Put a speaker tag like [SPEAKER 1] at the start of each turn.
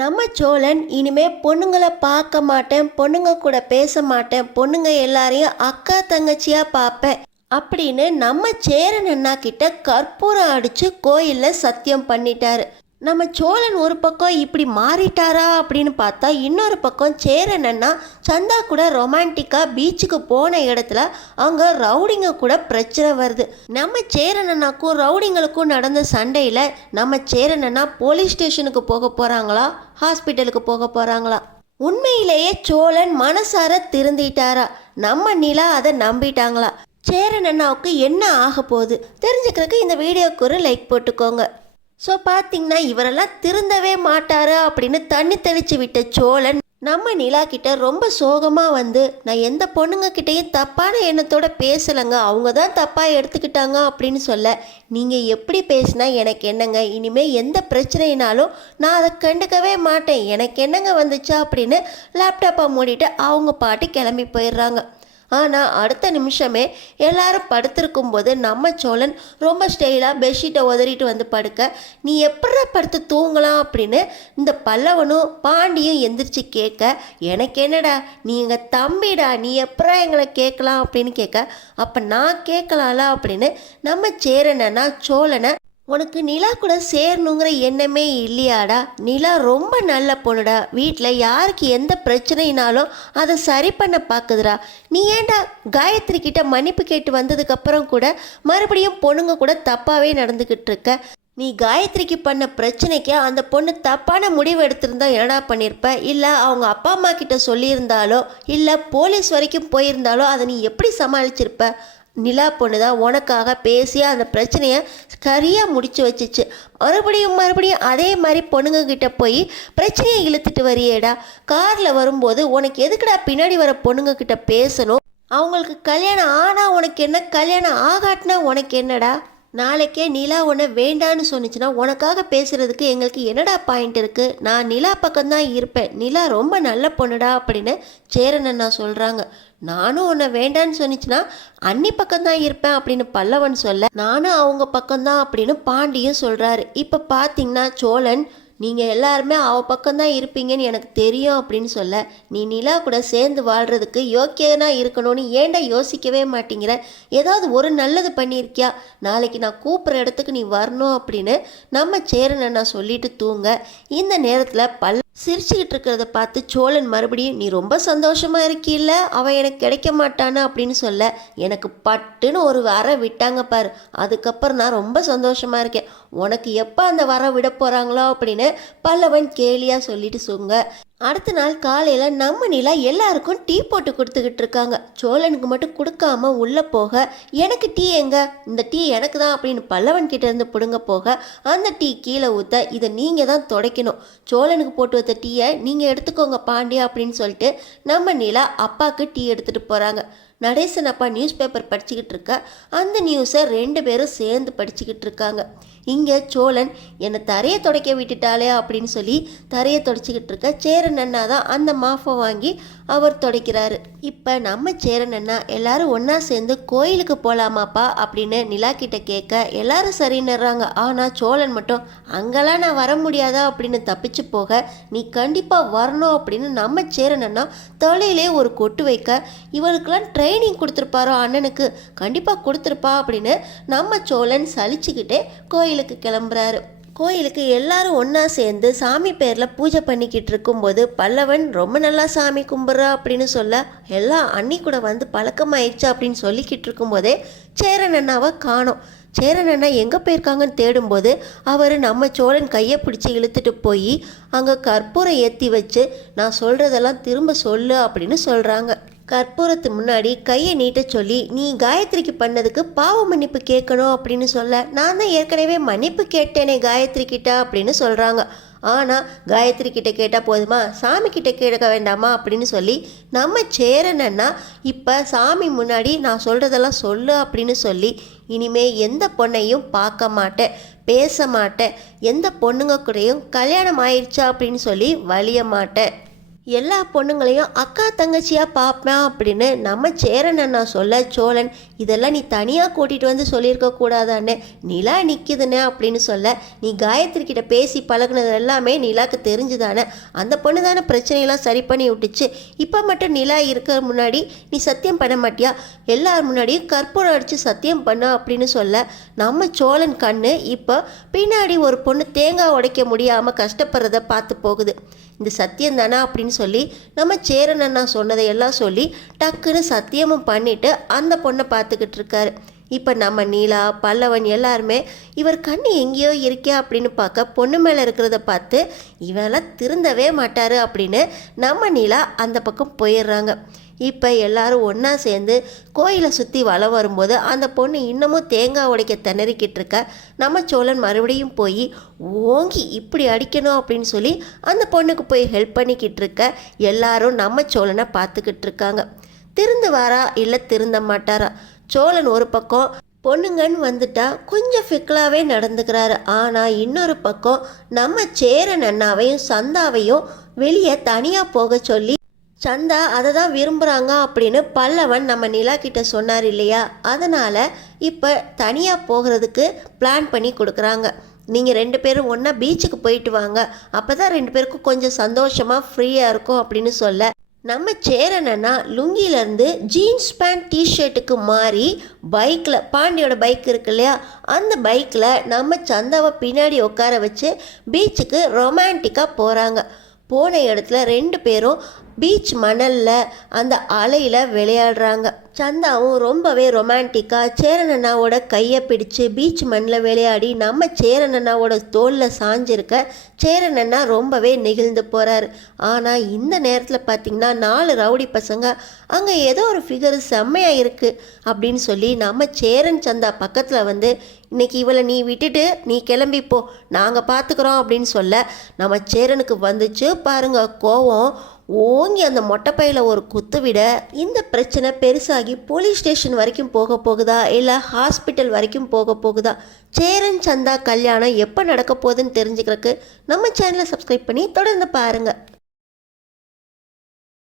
[SPEAKER 1] நம்ம சோழன் இனிமே பொண்ணுங்களை பார்க்க மாட்டேன் பொண்ணுங்க கூட பேச மாட்டேன் பொண்ணுங்க எல்லாரையும் அக்கா தங்கச்சியா பார்ப்பேன் அப்படின்னு நம்ம சேரன் அண்ணா கிட்ட கற்பூரம் அடிச்சு கோயிலில் சத்தியம் பண்ணிட்டாரு. நம்ம சோழன் ஒரு பக்கம் இப்படி மாறிட்டாரா அப்படின்னு பார்த்தா இன்னொரு பக்கம் சேரனன்னா சந்தா கூட ரொமான்டிக்காக பீச்சுக்கு போன இடத்துல அங்கே ரவுடிங்க கூட பிரச்சனை வருது. நம்ம சேரனண்ணாக்கும் ரவுடிங்களுக்கும் நடந்த சண்டையில் நம்ம சேரனண்ணா போலீஸ் ஸ்டேஷனுக்கு போக போகிறாங்களா ஹாஸ்பிட்டலுக்கு போக போகிறாங்களா உண்மையிலேயே சோழன் மனசார திருந்திட்டாரா? நம்ம நிலா அதை நம்பிட்டாங்களா? சேரன் அண்ணாவுக்கு என்ன ஆக போகுது? தெரிஞ்சுக்கிறதுக்கு இந்த வீடியோக்கு ஒரு லைக் போட்டுக்கோங்க. ஸோ பார்த்தீங்கன்னா இவரெல்லாம் திருந்தவே மாட்டாரு அப்படின்னு தண்ணி தெளிச்சு விட்ட சோழன் நம்ம நிலா கிட்ட ரொம்ப சோகமாக வந்து நான் எந்த பொண்ணுங்க கிட்டேயும் தப்பான எண்ணத்தோட பேசலைங்க. அவங்க தான் தப்பாக எடுத்துக்கிட்டாங்க அப்படின்னு சொல்ல நீங்கள் எப்படி பேசினா எனக்கு என்னங்க? இனிமேல் எந்த பிரச்சனைனாலும் நான் அதை கண்டுக்கவே மாட்டேன். எனக்கு என்னங்க வந்துச்சா? அப்படின்னு லேப்டாப்பை மூடிட்டு அவங்க பாட்டு கிளம்பி போயிடுறாங்க. ஆனால் அடுத்த நிமிஷமே எல்லாரும் படுத்திருக்கும் போது நம்ம சோழன் ரொம்ப ஸ்டைலாக பெட்ஷீட்டை உதறிட்டு வந்து படுக்க நீ எப்படா படுத்து தூங்கலாம்? அப்படின்னு இந்த பல்லவனும் பாண்டியும் எந்திரிச்சு கேட்க எனக்கு என்னடா நீ எங்கள் தம்பிடா நீ எப்படா எங்களை கேட்கலாம்? அப்படின்னு கேட்க அப்போ நான் கேட்கலாம்ல? அப்படின்னு நம்ம சேரனா சோழனை உனக்கு நிலா கூட சேரணுங்கிற எண்ணமே இல்லையாடா? நிலா ரொம்ப நல்ல பொண்ணுடா. வீட்டில் யாருக்கு எந்த பிரச்சனைனாலும் அதை சரி பண்ண பார்க்குதுடா நீ ஏன்டா காயத்ரி கிட்ட மன்னிப்பு கேட்டு வந்ததுக்கப்புறம் கூட மறுபடியும் பொண்ணுங்க கூட தப்பாகவே நடந்துக்கிட்டு இருக்க? நீ காயத்ரிக்கு பண்ண பிரச்சனைக்கு அந்த பொண்ணு தப்பான முடிவு எடுத்திருந்தா என்னடா பண்ணியிருப்ப இல்லை அவங்க அப்பா அம்மா கிட்ட சொல்லியிருந்தாலோ? இல்லை போலீஸ் வரைக்கும் போயிருந்தாலோ? அதை நீ எப்படி சமாளிச்சிருப்ப? நிலா பொண்ணு தான் உனக்காக பேசி அந்த பிரச்சனையை சரியாக முடிச்சு வச்சுச்சு. மறுபடியும் மறுபடியும் அதே மாதிரி பொண்ணுங்க கிட்ட போய் பிரச்சனையை இழுத்துட்டு வரியேடா. காரில் வரும்போது உனக்கு எதுக்குடா பின்னாடி வர பொண்ணுங்க கிட்ட பேசணும்? அவங்களுக்கு கல்யாணம் ஆனால் உனக்கு என்ன? கல்யாணம் ஆகாட்டினா உனக்கு என்னடா? நாளைக்கே நிலா உன்னை வேண்டான்னு சொன்னிச்சுன்னா உனக்காக பேசுகிறதுக்கு எங்களுக்கு என்னடா பாயிண்ட் இருக்குது நான் நிலா பக்கம்தான் இருப்பேன். நிலா ரொம்ப நல்ல பொண்ணுடா அப்படின்னு சேரன் அண்ணா சொல்கிறாங்க நானும் உன்னை வேண்டான்னு சொன்னிச்சுன்னா அன்னி பக்கம்தான் இருப்பேன் அப்படின்னு பல்லவன் சொல்ல நானும் அவங்க பக்கம்தான் அப்படின்னு பாண்டியும் சொல்கிறாரு இப்போ பார்த்தீங்கன்னா சோழன் நீங்கள் எல்லாருமே அவ பக்கம்தான் இருப்பீங்கன்னு எனக்கு தெரியும் அப்படின்னு சொல்ல நீ நிலா கூட சேர்ந்து வாழ்கிறதுக்கு யோக்கியனா இருக்கணும்னு ஏன்டா யோசிக்கவே மாட்டேங்கிற? ஏதாவது ஒரு நல்லது பண்ணியிருக்கியா? நாளைக்கு நான் கூப்பிட்ற இடத்துக்கு நீ வரணும் அப்படின்னு நம்ம சேரன் அண்ணா சொல்லிட்டு தூங்க. இந்த நேரத்தில் பல்ல சிரிச்சுக்கிட்டு இருக்கிறத பார்த்து சோழன் மறுபடியும் நீ ரொம்ப சந்தோஷமா இருக்கில்ல? அவன் எனக்கு கிடைக்க மாட்டானா? அப்படின்னு சொல்ல எனக்கு பட்டுன்னு ஒரு வர விட்டாங்க பாரு. அதுக்கப்புறம் நான் ரொம்ப சந்தோஷமா இருக்கேன். உனக்கு எப்போ அந்த வர விட போகிறாங்களோ அப்படின்னு பல்லவன் கேலியாக சொல்லிட்டு சொங்க அடுத்த நாள் காலையில் நம்ம நிலா எல்லாருக்கும் டீ போட்டு கொடுத்துக்கிட்டு இருக்காங்க. சோழனுக்கு மட்டும் கொடுக்காம உள்ளே போக எனக்கு டீ எங்க? இந்த டீ எனக்கு தான் அப்படின்னு பல்லவன் கிட்டேருந்து பிடுங்க போக அந்த டீ கீழே ஊற்ற இதை நீங்கள் தான் துடைக்கணும். சோழனுக்கு போட்டு வைத்த டீயை நீங்கள் எடுத்துக்கோங்க பாண்டியா அப்படின்னு சொல்லிட்டு நம்ம நிலா அப்பாவுக்கு டீ எடுத்துகிட்டு போகிறாங்க நடேசன் அப்பா நியூஸ் பேப்பர் படிச்சுக்கிட்டு இருக்க அந்த நியூஸை ரெண்டு பேரும் சேர்ந்து படிச்சுக்கிட்டு இருக்காங்க. இங்கே சோழன் என்னை தரையை துடைக்க விட்டுட்டாளே அப்படின்னு சொல்லி தரையை துடைச்சிக்கிட்டு இருக்க சேரன் அண்ணா தான் அந்த மாஃபை வாங்கி அவர் துடைக்கிறாரு. இப்போ நம்ம சேரன் அண்ணா எல்லாரும் ஒன்றா சேர்ந்து கோயிலுக்கு போகலாமாப்பா அப்படின்னு நிலா கிட்ட கேட்க எல்லாரும் சரின்னுறாங்க. ஆனால் சோழன் மட்டும் அங்கெல்லாம் நான் வர முடியாதா? அப்படின்னு தப்பிச்சு போக நீ கண்டிப்பாக வரணும் அப்படின்னு நம்ம சேரன் அண்ணா தொலையிலே ஒரு கொட்டு வைக்க இவளுக்கெல்லாம் ட்ரைனிங் கொடுத்துருப்பாரோ அண்ணனுக்கு கண்டிப்பாக கொடுத்துருப்பா அப்படின்னு நம்ம சோழன் சலிச்சுக்கிட்டே கோயிலுக்கு கிளம்புறாரு. கோயிலுக்கு எல்லாரும் ஒன்றா சேர்ந்து சாமி பேரில் பூஜை பண்ணிக்கிட்டு இருக்கும்போது பல்லவன் ரொம்ப நல்லா சாமி கும்பிட்றா அப்படின்னு சொல்ல எல்லாம் அன்னி கூட வந்து பழக்கமாயிடுச்சு அப்படின்னு சொல்லிக்கிட்டு இருக்கும்போதே சேரன் அண்ணாவை காணோம். சேரன் அண்ணா எங்கே போயிருக்காங்கன்னு தேடும்போது அவர் நம்ம சோழன் கையை பிடிச்சி இழுத்துட்டு போய் அங்கே கற்பூரம் ஏற்றி வச்சு நான் சொல்கிறதெல்லாம் திரும்ப சொல்லு அப்படின்னு சொல்கிறாங்க கற்பூரத்து முன்னாடி கையை நீட்ட சொல்லி நீ காயத்ரிக்கு பண்ணதுக்கு பாவ மன்னிப்பு கேட்கணும் அப்படின்னு சொல்ல நான் தான் ஏற்கனவே மன்னிப்பு கேட்டேனே காயத்ரி கிட்ட அப்படின்னு சொல்கிறாங்க ஆனால் காயத்ரி கிட்ட கேட்டால் போதுமா? சாமி கிட்ட கேட்க வேண்டாமா? அப்படின்னு சொல்லி நம்ம சேரனன்னா இப்போ சாமி முன்னாடி நான் சொல்கிறதெல்லாம் சொல்லு அப்படின்னு சொல்லி இனிமே எந்த பொண்ணையும் பார்க்க மாட்டேன் பேச மாட்டேன் எந்த பொண்ணுங்க கூடயும் கல்யாணம் ஆயிடுச்சா அப்படின்னு சொல்லி வழிய மாட்டேன். எல்லா பொண்ணுங்களையும் அக்கா தங்கச்சியாக பார்ப்பேன் அப்படின்னு நம்ம சேரன் அண்ணா சொல்ல சோழன் இதெல்லாம் நீ தனியாக கூட்டிகிட்டு வந்து சொல்லியிருக்க கூடாதான்னு நிலா நிற்கிதுன்னு அப்படின்னு சொல்ல நீ காயத்ரி கிட்ட பேசி பழகுனது எல்லாமே நிலாக்கு தெரிஞ்சுதானே? அந்த பொண்ணு தானே பிரச்சனையெல்லாம் சரி பண்ணி விட்டுச்சு. இப்போ மட்டும் நிலா இருக்கிற முன்னாடி நீ சத்தியம் பண்ண மாட்டியா? எல்லார் முன்னாடியும் கற்பூரம் அடித்து சத்தியம் பண்ண அப்படின்னு சொல்ல நம்ம சோழன் கண்ணு இப்போ பின்னாடி ஒரு பொண்ணு தேங்காய் உடைக்க முடியாமல் கஷ்டப்படுறத பார்த்து போகுது. இந்த சத்தியம் தானே அப்படின்னு சொல்லி நம்ம சேரன் அண்ணா சொன்னதை எல்லாம் சொல்லி டக்குன்னு சத்தியமும் பண்ணிட்டு அந்த பொண்ணை பார்த்துக்கிட்டு இருக்காரு. இப்போ நம்ம நீலா பல்லவன் எல்லாருமே இவர் கண் எங்கேயோ இருக்கே அப்படின்னு பார்க்க பொண்ணு மேலே இருக்கிறத பார்த்து இவெல்லாம் திருந்தவே மாட்டார் அப்படின்னு நம்ம நீலா அந்த பக்கம் போயிடுறாங்க. இப்போ எல்லாரும் ஒன்றா சேர்ந்து கோயிலை சுற்றி வலம் வரும்போது அந்த பொண்ணு இன்னமும் தேங்காய் உடைக்க திணறிக்கிட்டு இருக்க. நம்ம சோழன் மறுபடியும் போய் ஓங்கி இப்படி அடிக்கணும் அப்படின்னு சொல்லி அந்த பொண்ணுக்கு போய் ஹெல்ப் பண்ணிக்கிட்டு இருக்க. எல்லாரும் நம்ம சோழனை பார்த்துக்கிட்டு இருக்காங்க. திருந்து வாரா இல்லை திருந்த மாட்டாரா? சோழன் ஒரு பக்கம் பொண்ணுங்கன்னு வந்துட்டா கொஞ்சம் ஃபிக்கலாகவே நடந்துக்கிறாரு. ஆனால் இன்னொரு பக்கம் நம்ம சேரன் அண்ணாவையும் சந்தாவையும் வெளியே தனியாக போக சொல்லி சந்தா அதை தான் விரும்புகிறாங்க அப்படின்னு பல்லவன் நம்ம நிலா கிட்ட சொன்னார் இல்லையா? அதனால் இப்போ தனியாக போகிறதுக்கு பிளான் பண்ணி கொடுக்குறாங்க. நீங்கள் ரெண்டு பேரும் ஒன்றா பீச்சுக்கு போயிட்டு வாங்க. அப்போ தான் ரெண்டு பேருக்கும் கொஞ்சம் சந்தோஷமாக ஃப்ரீயாக இருக்கும் அப்படின்னு சொல்ல. நம்ம சேரனன்னா லுங்கிலேருந்து ஜீன்ஸ் பேண்ட் டிஷர்ட்டுக்கு மாறி பைக்கில் பாண்டியோட பைக் இருக்கு இல்லையா? அந்த பைக்கில் நம்ம சந்தாவை பின்னாடி உட்கார வச்சு பீச்சுக்கு ரொமான்டிக்காக போகிறாங்க போன இடத்துல ரெண்டு பேரும் பீச் மணலில் அந்த அலையில் விளையாடுறாங்க. சந்தாவும் ரொம்பவே ரொமான்டிக்காக சேரனண்ணாவோட கையை பிடிச்சு பீச் மண்ணில் விளையாடி நம்ம சேரனண்ணாவோட தோளில் சாஞ்சிருக்க சேரனண்ணா ரொம்பவே நெகிழ்ந்து போகிறார் ஆனால் இந்த நேரத்தில் பார்த்திங்கன்னா நாலு ரவுடி பசங்க அங்கே ஏதோ ஒரு ஃபிகர் செம்மையாக இருக்குது அப்படின்னு சொல்லி நம்ம சேரன் சந்தா பக்கத்தில் வந்து இன்னைக்கு இவளை நீ விட்டுட்டு நீ கிளம்பி போ நாங்கள் பார்த்துக்குறோம் அப்படின்னு சொல்ல நம்ம சேரனுக்கு வந்துச்சு. பாருங்க கோவம். ஓங்கி அந்த மொட்டைப்பையில் ஒரு குத்து விட இந்த பிரச்சனை பெருசாகி போலீஸ் ஸ்டேஷன் வரைக்கும் போக போகுதா? இல்லை ஹாஸ்பிட்டல் வரைக்கும் போக போகுதா? சேரன் சந்தா கல்யாணம் எப்போ நடக்க போகுதுன்னு தெரிஞ்சுக்கிறதுக்கு நம்ம சேனலை சப்ஸ்கிரைப் பண்ணி தொடர்ந்து பாருங்கள்